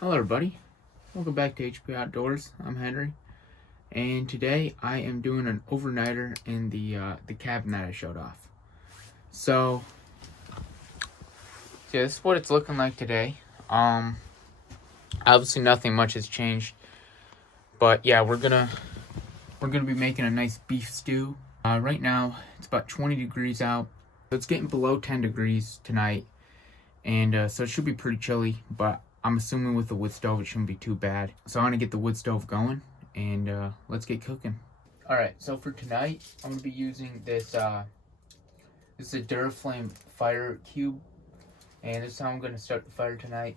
Hello everybody, welcome back to HP Outdoors. I'm Henry, and today I am doing an overnighter in the cabin that I showed off. So, yeah, this is what it's looking like today. Obviously nothing much has changed, but yeah, we're gonna be making a nice beef stew. Right now it's about 20 degrees out, so it's getting below 10 degrees tonight, and so it should be pretty chilly, but I'm assuming with the wood stove it shouldn't be too bad. So I'm gonna get the wood stove going and let's get cooking. Alright, so for tonight I'm gonna be using this this is a Duraflame fire cube, and this is how I'm gonna start the fire tonight.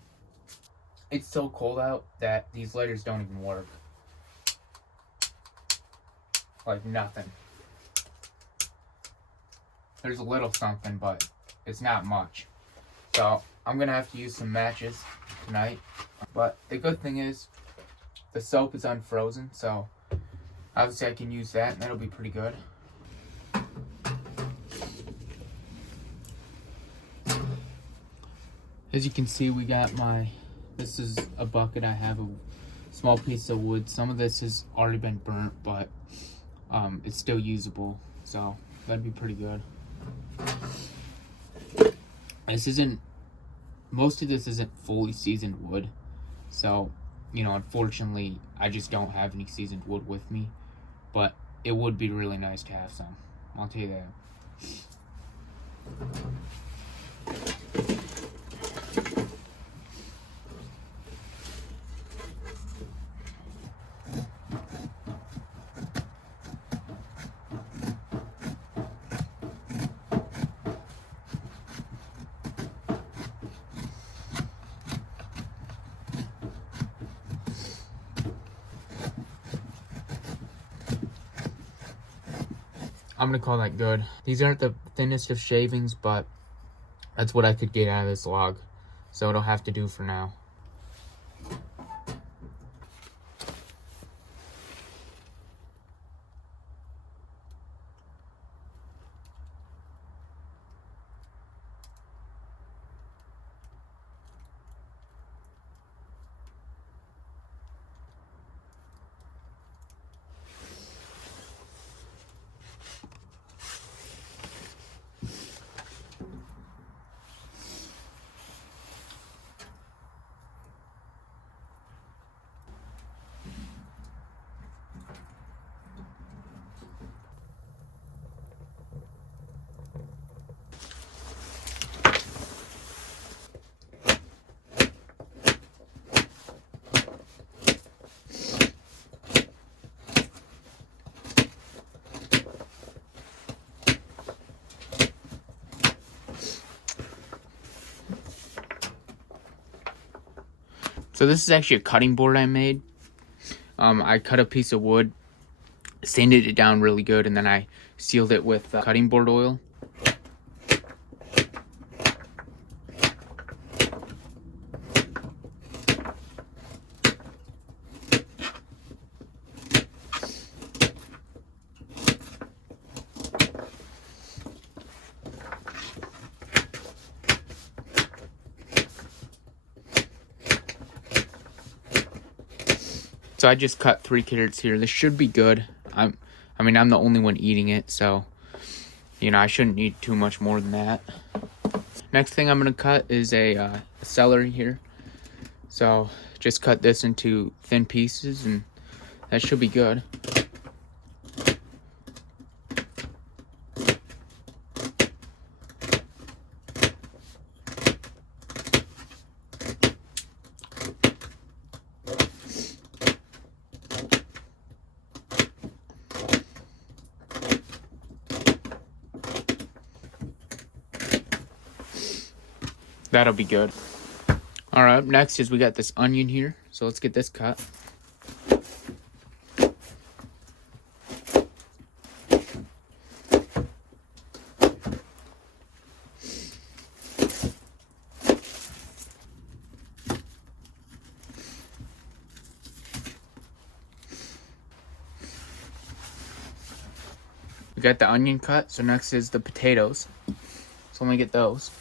It's so cold out that these lighters don't even work. Like nothing. There's a little something, but it's not much. So I'm gonna have to use some matches tonight. But the good thing is the soap is unfrozen, so obviously I can use that and that'll be pretty good. As you can see, we got this is a bucket. I have a small piece of wood. Some of this has already been burnt, but it's still usable, so that'd be pretty good. Most of this isn't fully seasoned wood, so unfortunately I just don't have any seasoned wood with me, but it would be really nice to have some, I'll tell you that. I'm gonna call that good. These aren't the thinnest of shavings, but that's what I could get out of this log, so it'll have to do for now. So this is actually a cutting board I made. I cut a piece of wood, sanded it down really good, and then I sealed it with cutting board oil. So I just cut 3 carrots here. This should be good. I'm the only one eating it, so I shouldn't need too much more than that. Next thing I'm gonna cut is a celery here. So just cut this into thin pieces, and that should be good. That'll be good. All right, up next is we got this onion here. So let's get this cut. We got the onion cut, so next is the potatoes. So let me get those.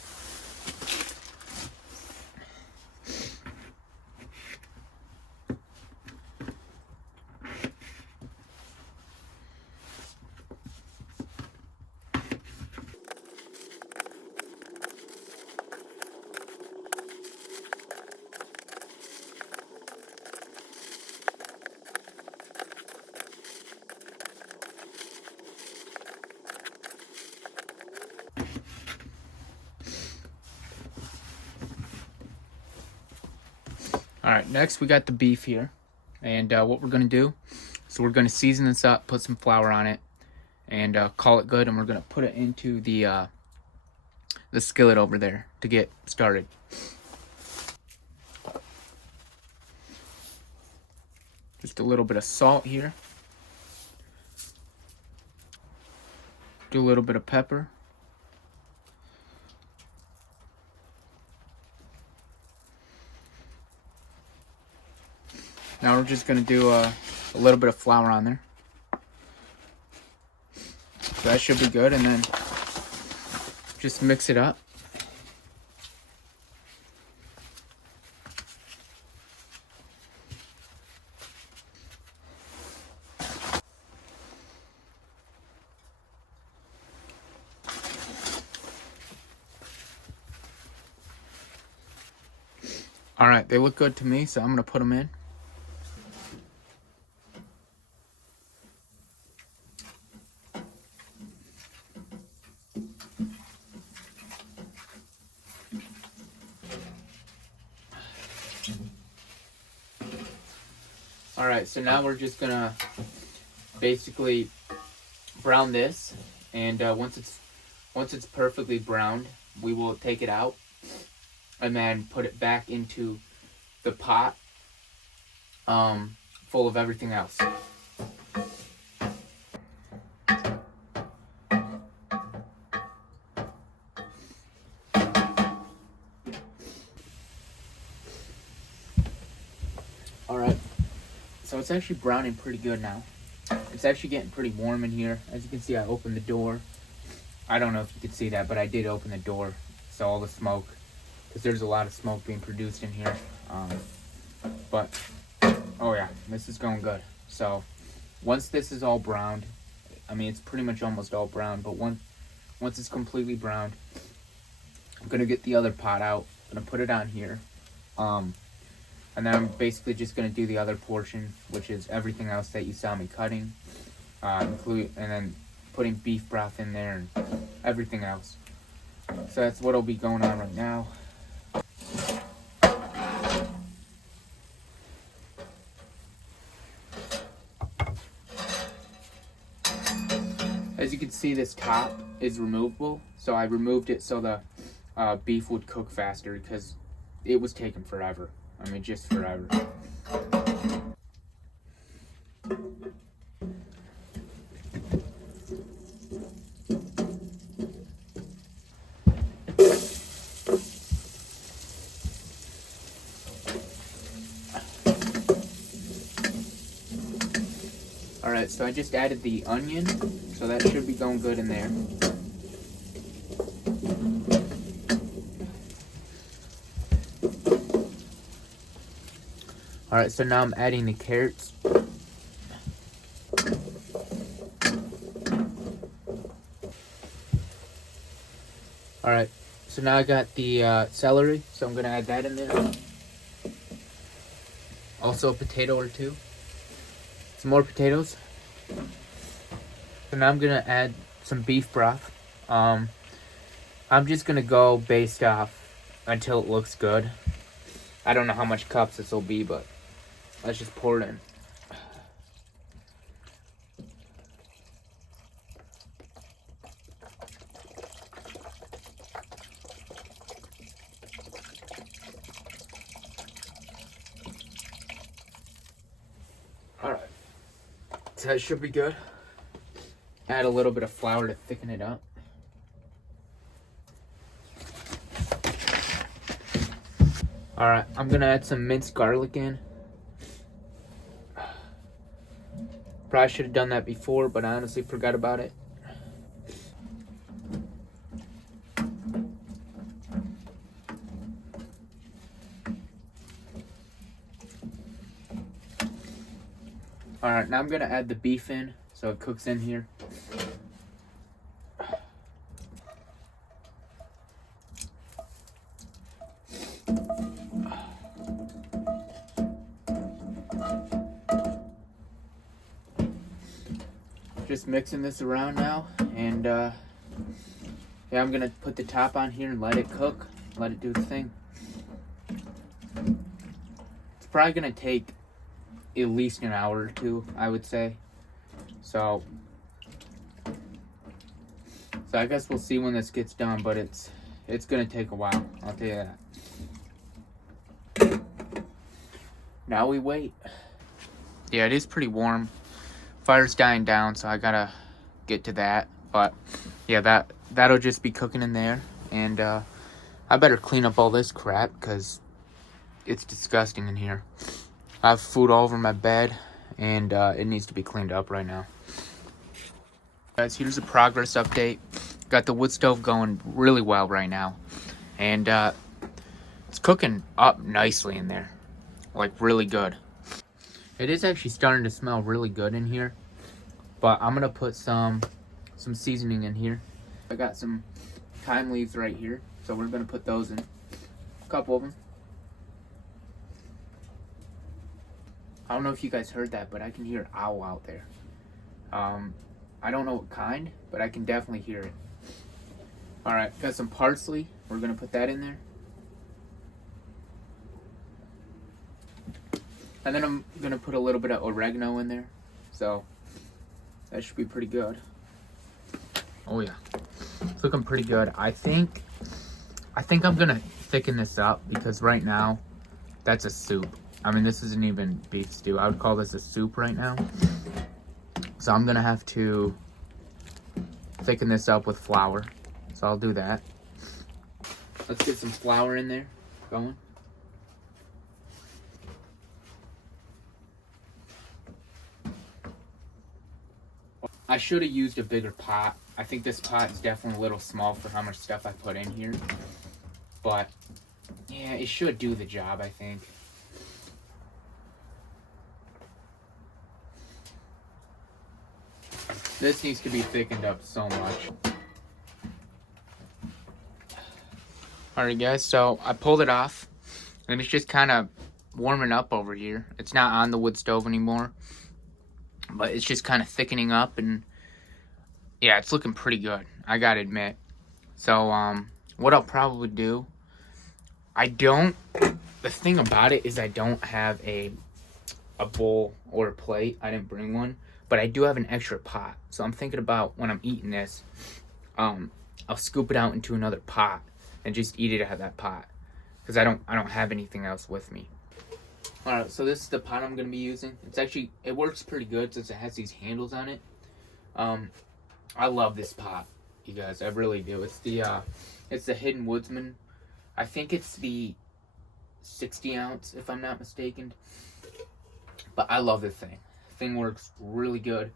All right, next we got the beef here. And what we're going to do, so we're going to season this up, put some flour on it, and call it good. And we're going to put it into the skillet over there to get started. Just a little bit of salt here. Do a little bit of pepper. Now we're just going to do a little bit of flour on there. So that should be good, and then just mix it up. All right, they look good to me, so I'm going to put them in. All right, so now we're just going to basically brown this, and once it's perfectly browned, we will take it out and then put it back into the pot full of everything else. All right, so it's actually browning pretty good now. It's actually getting pretty warm in here. As you can see, I opened the door. I don't know if you can see that, but I did open the door, so all the smoke, because there's a lot of smoke being produced in here. But oh yeah, this is going good. So once this is all browned, I mean it's pretty much almost all browned, but once it's completely browned, I'm gonna get the other pot out. I'm gonna put it on here, and then I'm basically just gonna do the other portion, which is everything else that you saw me cutting, and then putting beef broth in there and everything else. So that's what'll be going on right now. As you can see, this top is removable, so I removed it so the beef would cook faster, because it was taking forever. I mean, just forever. Alright, so I just added the onion, so that should be going good in there. Alright, so now I'm adding the carrots. Alright, so now I got the celery, so I'm going to add that in there. Also a potato or two. Some more potatoes. So now I'm going to add some beef broth. I'm just going to go based off until it looks good. I don't know how much cups this will be, but let's just pour it in. Alright, so that should be good. Add a little bit of flour to thicken it up. Alright, I'm gonna add some minced garlic in. Probably should have done that before, but I honestly forgot about it. Alright, now I'm gonna add the beef in so it cooks in here. Just mixing this around now, and yeah, I'm gonna put the top on here and let it cook, let it do its thing. probably gonna take at least an hour or two, I would say. So I guess we'll see when this gets done, but it's gonna take a while, I'll tell you that. Now we wait. Yeah, it is pretty warm. Fire's dying down, so I gotta get to that. But yeah, that'll just be cooking in there, and I better clean up all this crap because it's disgusting in here. I have food all over my bed, and it needs to be cleaned up right now. Guys, here's a progress update. Got the wood stove going really well right now, and it's cooking up nicely in there, like really good. It is actually starting to smell really good in here, but I'm gonna put some seasoning in here. I got some thyme leaves right here, so we're gonna put those in, a couple of them. I don't know if you guys heard that, but I can hear an owl out there. I don't know what kind, but I can definitely hear it. Alright, got some parsley. We're going to put that in there. And then I'm going to put a little bit of oregano in there. So, that should be pretty good. Oh yeah. It's looking pretty good. I think I'm going to thicken this up because right now, that's a soup. I mean, this isn't even beef stew. I would call this a soup right now. So I'm going to have to thicken this up with flour. So I'll do that. Let's get some flour in there going. I should have used a bigger pot. I think this pot is definitely a little small for how much stuff I put in here. But, yeah, it should do the job, I think. This needs to be thickened up so much. Alright guys, so I pulled it off, and it's just kind of warming up over here. It's not on the wood stove anymore, but it's just kind of thickening up, and yeah, it's looking pretty good, I gotta admit. So, what I'll probably do, the thing about it is I don't have a bowl or a plate. I didn't bring one, but I do have an extra pot. So I'm thinking about when I'm eating this, I'll scoop it out into another pot and just eat it out of that pot, because I don't have anything else with me. Alright, so this is the pot I'm going to be using. It works pretty good since it has these handles on it. I love this pot, you guys, I really do. It's the Hidden Woodsman. I think it's the 60 ounce, if I'm not mistaken. But I love this thing. The thing works really good.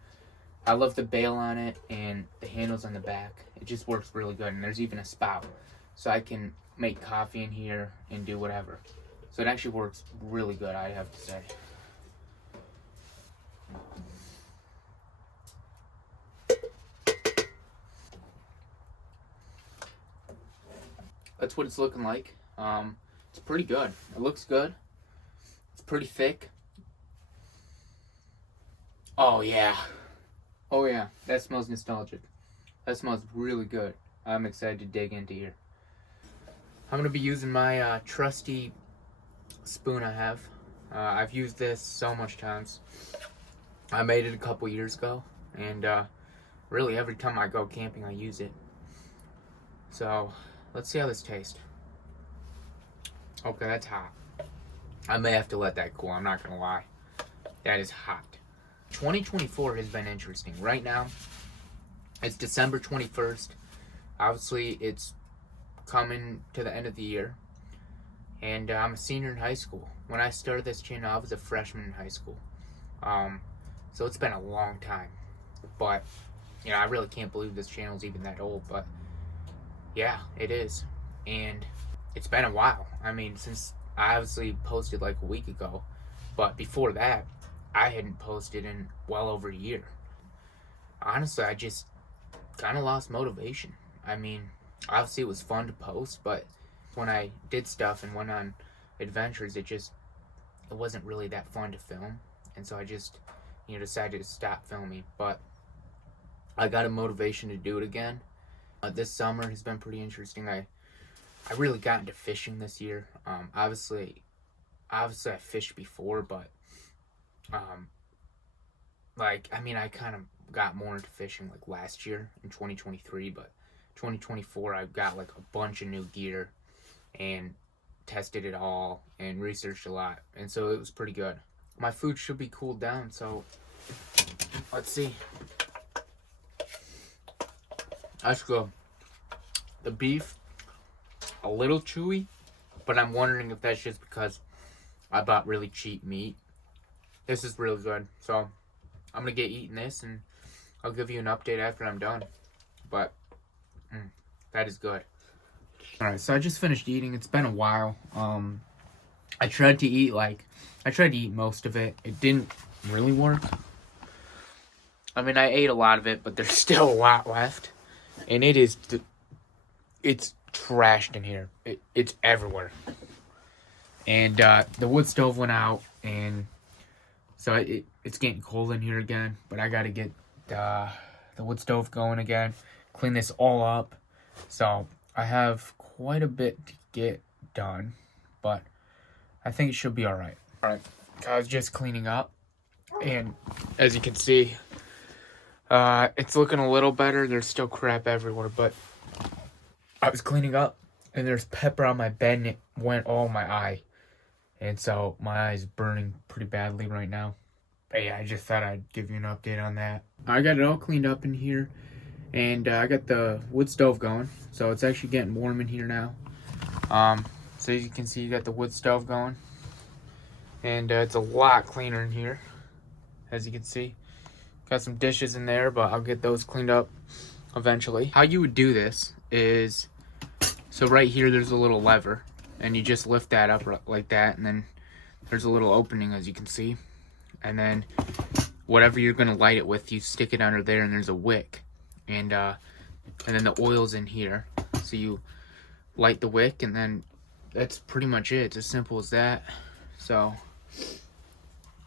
I love the bail on it and the handles on the back. It just works really good, and there's even a spout. So I can make coffee in here and do whatever. So it actually works really good, I have to say. That's what it's looking like. It's pretty good. It looks good. It's pretty thick. Oh yeah. Oh yeah. That smells nostalgic. That smells really good. I'm excited to dig into here. I'm going to be using my trusty spoon I have. I've used this so much times. I made it a couple years ago, and really every time I go camping I use it. So let's see how this tastes. Okay, that's hot. I may have to let that cool, I'm not going to lie. That is hot. 2024 has been interesting. Right now, it's December 21st. Obviously, it's coming to the end of the year, and I'm a senior in high school. When I started this channel, I was a freshman in high school. So it's been a long time, but you know, I really can't believe this channel is even that old, but yeah, it is. And it's been a while. I mean, since I obviously posted like a week ago, but before that I hadn't posted in well over a year. Honestly, I just kind of lost motivation. I mean, obviously it was fun to post, but when I did stuff and went on adventures, it wasn't really that fun to film, and so I just, you know, decided to stop filming. But I got a motivation to do it again. This summer has been pretty interesting. I really got into fishing this year. Obviously, obviously I fished before, but like, I mean, I kind of got more into fishing like last year in 2023, but 2024 I got like a bunch of new gear and tested it all and researched a lot, and so it was pretty good. My food should be cooled down, so let's see. That's good. The beef, a little chewy, but I'm wondering if that's just because I bought really cheap meat. This is really good, so I'm gonna get eating this, and I'll give you an update after I'm done. But that is good. All right, so I just finished eating. It's been a while. I tried to eat most of it. It didn't really work. I mean, I ate a lot of it, but there's still a lot left, and it's trashed in here. It's everywhere. And the wood stove went out, and so it's getting cold in here again. But I gotta get the wood stove going again, clean this all up. So I have quite a bit to get done, but I think it should be all right. All right, I was just cleaning up, and as you can see, it's looking a little better. There's still crap everywhere, but I was cleaning up, and there's pepper on my bed, and it went all my eye. And so my eye's burning pretty badly right now. But yeah, I just thought I'd give you an update on that. I got it all cleaned up in here, and I got the wood stove going. So it's actually getting warm in here now. So as you can see, you got the wood stove going. And it's a lot cleaner in here, as you can see. Got some dishes in there, but I'll get those cleaned up eventually. How you would do this is, so right here there's a little lever, and you just lift that up like that, and then there's a little opening, as you can see. And then whatever you're gonna light it with, you stick it under there, and there's a wick. And then the oil's in here. So you light the wick, and then that's pretty much it. It's as simple as that. So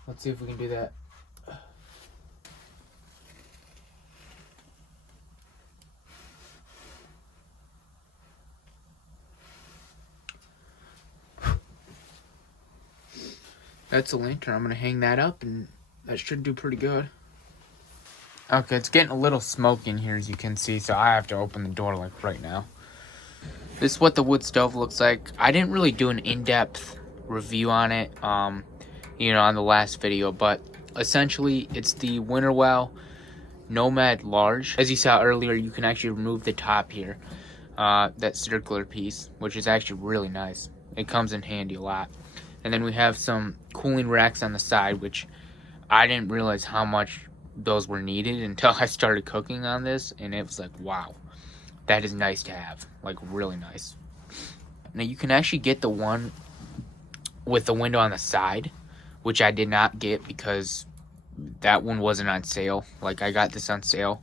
let's see if we can do that. That's a lantern. I'm gonna hang that up, and that should do pretty good. Okay, it's getting a little smoky in here, as you can see, so I have to open the door like right now. This is what the wood stove looks like. I didn't really do an in-depth review on it, on the last video, but essentially it's the Winterwell Nomad Large. As you saw earlier, you can actually remove the top here, that circular piece, which is actually really nice. It comes in handy a lot. And then we have some cooling racks on the side, which I didn't realize how much those were needed until I started cooking on this, and it was like, wow, that is nice to have, like really nice. Now you can actually get the one with the window on the side, which I did not get because that one wasn't on sale. Like, I got this on sale.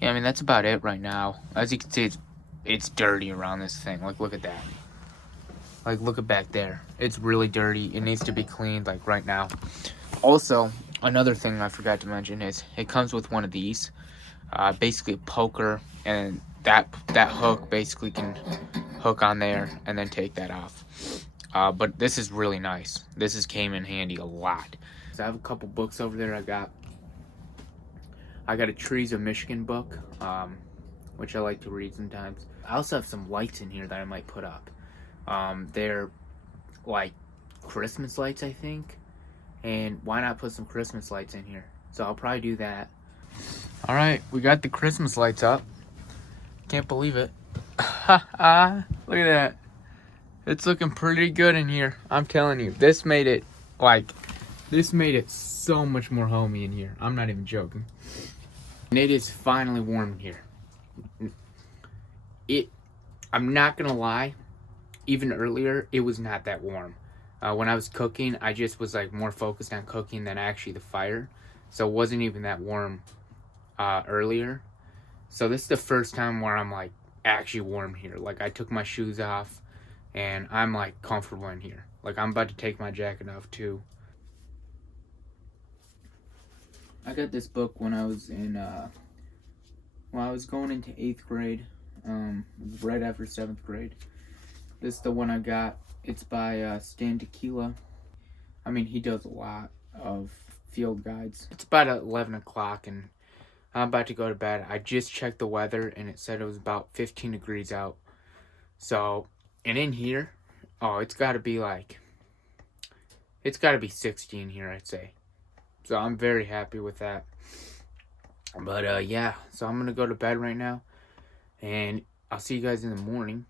Yeah, I mean, that's about it right now. As you can see, it's dirty around this thing. Like, look at that. Like, look at back there. It's really dirty. It needs to be cleaned, like, right now. Also, another thing I forgot to mention is it comes with one of these. Basically a poker, and that hook basically can hook on there and then take that off. But this is really nice. This came in handy a lot. So I have a couple books over there. I got a Trees of Michigan book, which I like to read sometimes. I also have some lights in here that I might put up. They're like Christmas lights, I think. And why not put some Christmas lights in here? So I'll probably do that. All right, we got the Christmas lights up. Can't believe it. Look at that. It's looking pretty good in here. I'm telling you, this made it so much more homey in here. I'm not even joking. And it is finally warm in here. I'm not gonna lie, even earlier, it was not that warm. When I was cooking, I just was like more focused on cooking than actually the fire. So it wasn't even that warm earlier. So this is the first time where I'm like actually warm here. Like, I took my shoes off and I'm like comfortable in here. Like, I'm about to take my jacket off too. I got this book when I was I was going into 8th grade. It was right after 7th grade. This is the one I got It's by Stan Tequila. I mean, he does a lot of field guides. It's about 11 o'clock and I'm about to go to bed. I just checked the weather and it said it was about 15 degrees out. So, and in here, oh, it's got to be 16 here, I'd say. So I'm very happy with that. But yeah, so I'm going to go to bed right now. And I'll see you guys in the morning.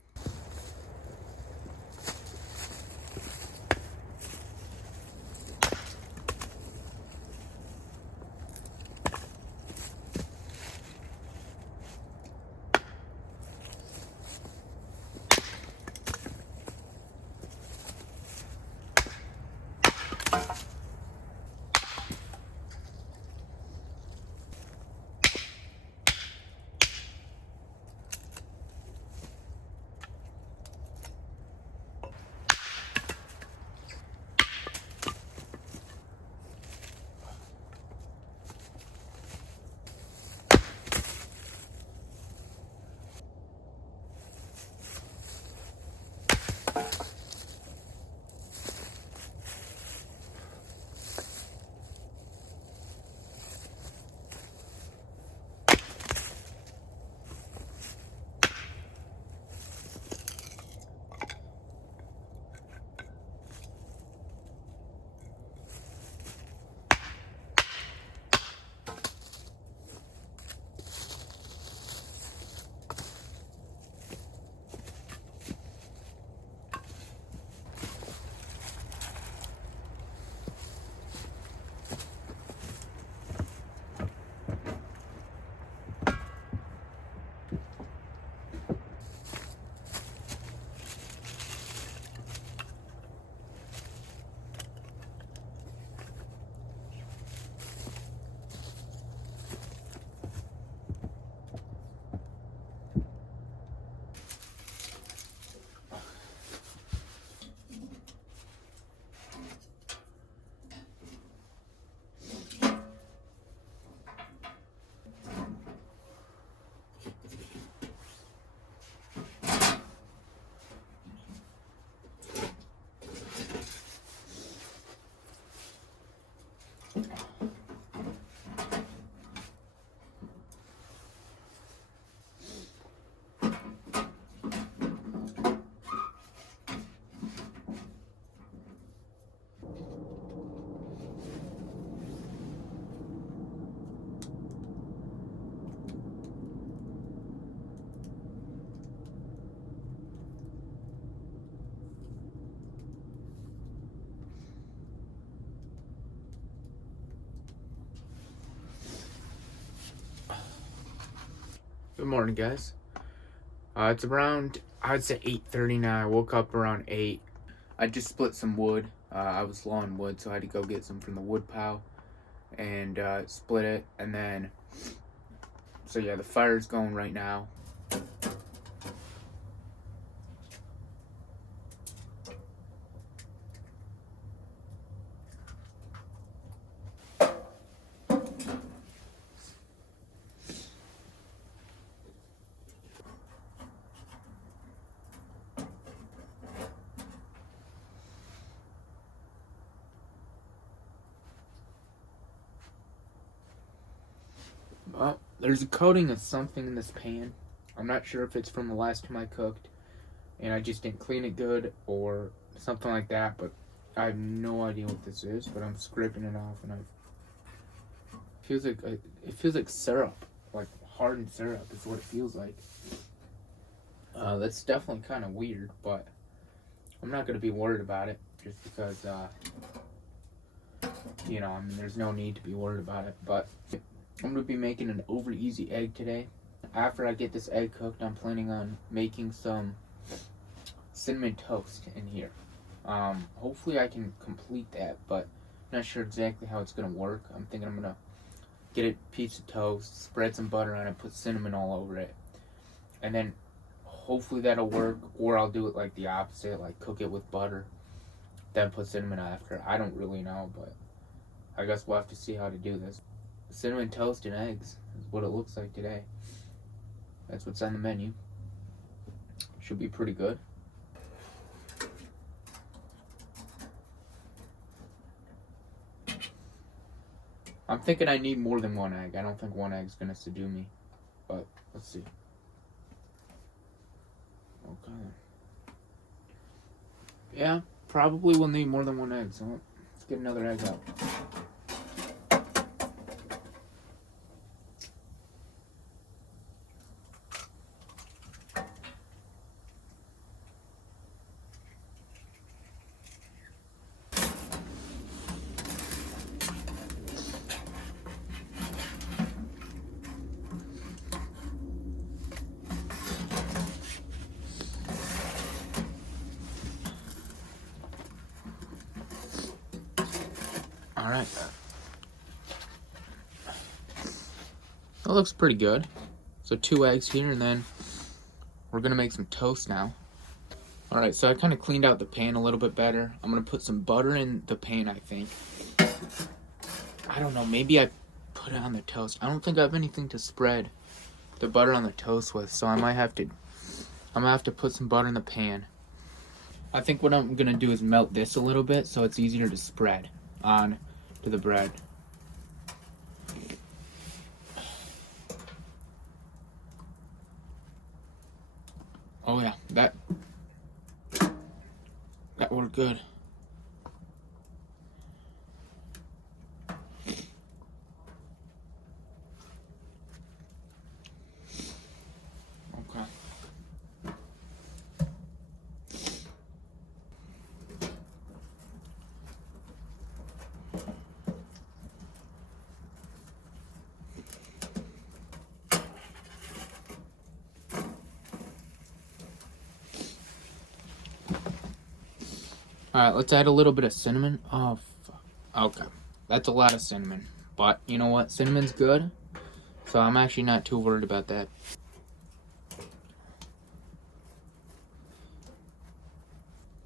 Good morning, guys. It's around, I'd say 8:30 now. I woke up around 8. I just split some wood. I was low on wood, so I had to go get some from the wood pile and split it. And then, so yeah, the fire's going right now. Well, there's a coating of something in this pan. I'm not sure if it's from the last time I cooked and I just didn't clean it good or something like that, but I have no idea what this is, but I'm scraping it off and it feels like syrup, like hardened syrup is what it feels like. That's definitely kind of weird, but I'm not going to be worried about it just because, I mean, there's no need to be worried about it, but I'm going to be making an over easy egg today. After I get this egg cooked, I'm planning on making some cinnamon toast in here. Hopefully I can complete that, but I'm not sure exactly how it's going to work. I'm thinking I'm going to get a piece of toast, spread some butter on it, put cinnamon all over it, and then hopefully that'll work, or I'll do it like the opposite, like cook it with butter, then put cinnamon after. I don't really know, but I guess we'll have to see how to do this. Cinnamon toast and eggs is what it looks like today. That's what's on the menu. Should be pretty good. I'm thinking I need more than one egg. I don't think one egg's gonna subdue me. But, let's see. Okay. Yeah, probably will need more than one egg, so let's get another egg out. Alright. That looks pretty good. So 2 eggs here, and then we're gonna make some toast now. Alright, so I kind of cleaned out the pan a little bit better. I'm gonna put some butter in the pan, I think. I don't know, maybe I put it on the toast. I don't think I have anything to spread the butter on the toast with, so I'm gonna have to put some butter in the pan. I think what I'm gonna do is melt this a little bit so it's easier to spread on to the bread. Oh yeah, that worked good. Okay. Alright, let's add a little bit of cinnamon. Oh, fuck. Okay. That's a lot of cinnamon. But, you know what? Cinnamon's good. So I'm actually not too worried about that.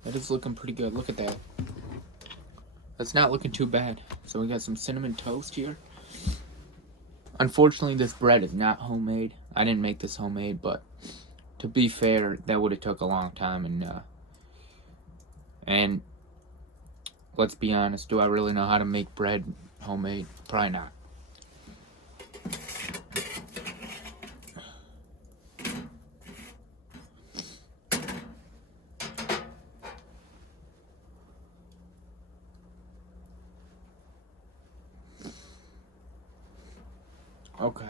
That is looking pretty good. Look at that. That's not looking too bad. So we got some cinnamon toast here. Unfortunately, this bread is not homemade. I didn't make this homemade, but to be fair, that would have took a long time, and let's be honest, do I really know how to make bread homemade? Probably not. Okay.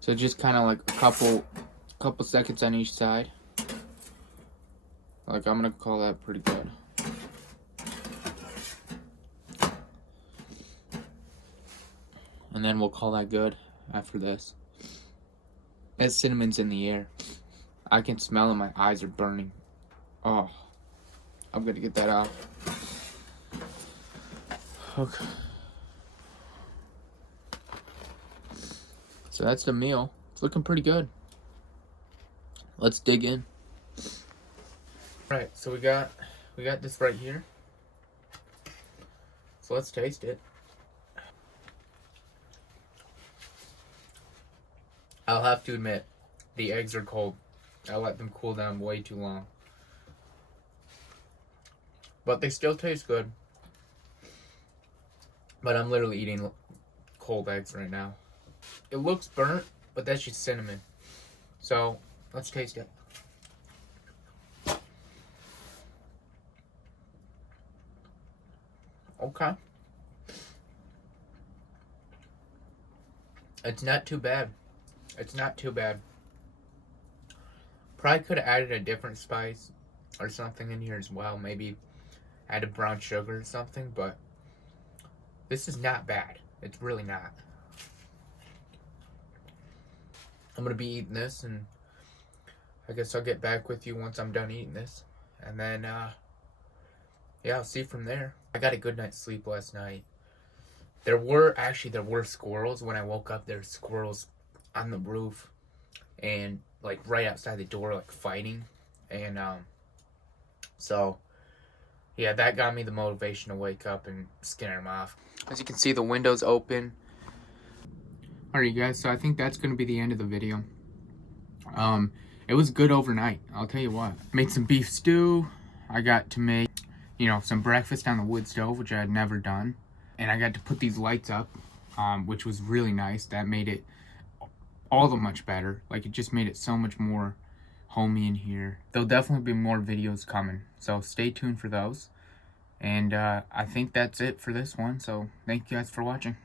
So just kind of like a couple seconds on each side. Like, I'm gonna call that pretty good. And then we'll call that good after this. That cinnamon's in the air. I can smell it, my eyes are burning. Oh, I'm gonna get that out. Okay. So that's the meal. It's looking pretty good. Let's dig in. Right, so we got this right here. So let's taste it. I'll have to admit, the eggs are cold. I let them cool down way too long. But they still taste good. But I'm literally eating cold eggs right now. It looks burnt, but that's just cinnamon. So, let's taste it. Okay. It's not too bad. It's not too bad. Probably could have added a different spice or something in here as well. Maybe added brown sugar or something, but this is not bad. It's really not. I'm going to be eating this, and I guess I'll get back with you once I'm done eating this. And then, yeah, I'll see from there. I got a good night's sleep last night. There were squirrels. When I woke up, there were squirrels on the roof and, like, right outside the door, like, fighting. And, so, yeah, that got me the motivation to wake up and scare them off. As you can see, the window's open. Alright, you guys, so I think that's going to be the end of the video. It was good overnight, I'll tell you what. Made some beef stew. I got to make you know, some breakfast on the wood stove, which I had never done. And I got to put these lights up, which was really nice. That made it all the much better. Like, it just made it so much more homey in here. There'll definitely be more videos coming, so stay tuned for those. And I think that's it for this one, so thank you guys for watching.